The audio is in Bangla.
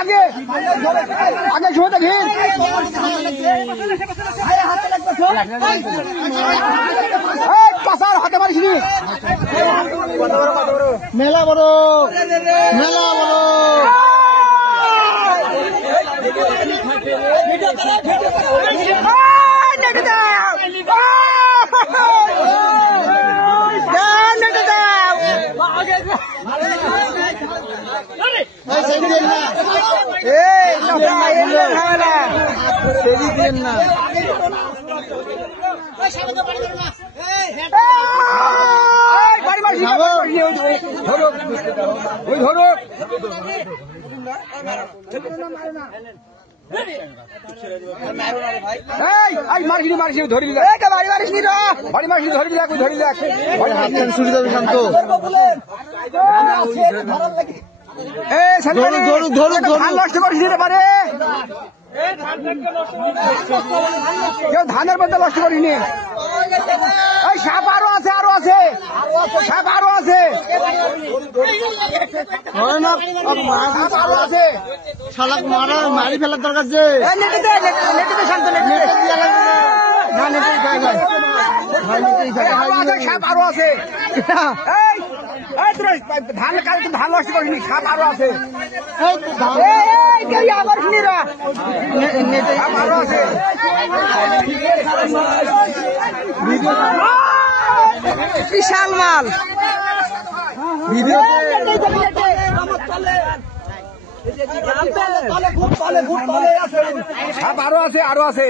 আগে আগে শুয়ে দেখি পাশার হাতে মারিস মেলা বড় মেলা বড় মারিস ধরবি ধরবি শান্ত পারে কেউ ধানের মধ্যে নষ্ট করিনি সাপ আরো আছে সাপ আরো আছে শালাক মারি ফেলার দরকার যে সাপ আরো আছে ধান কাল ধান নষ্ট করিনি সাপ আরো আছে বিশাল মাল আরো আছে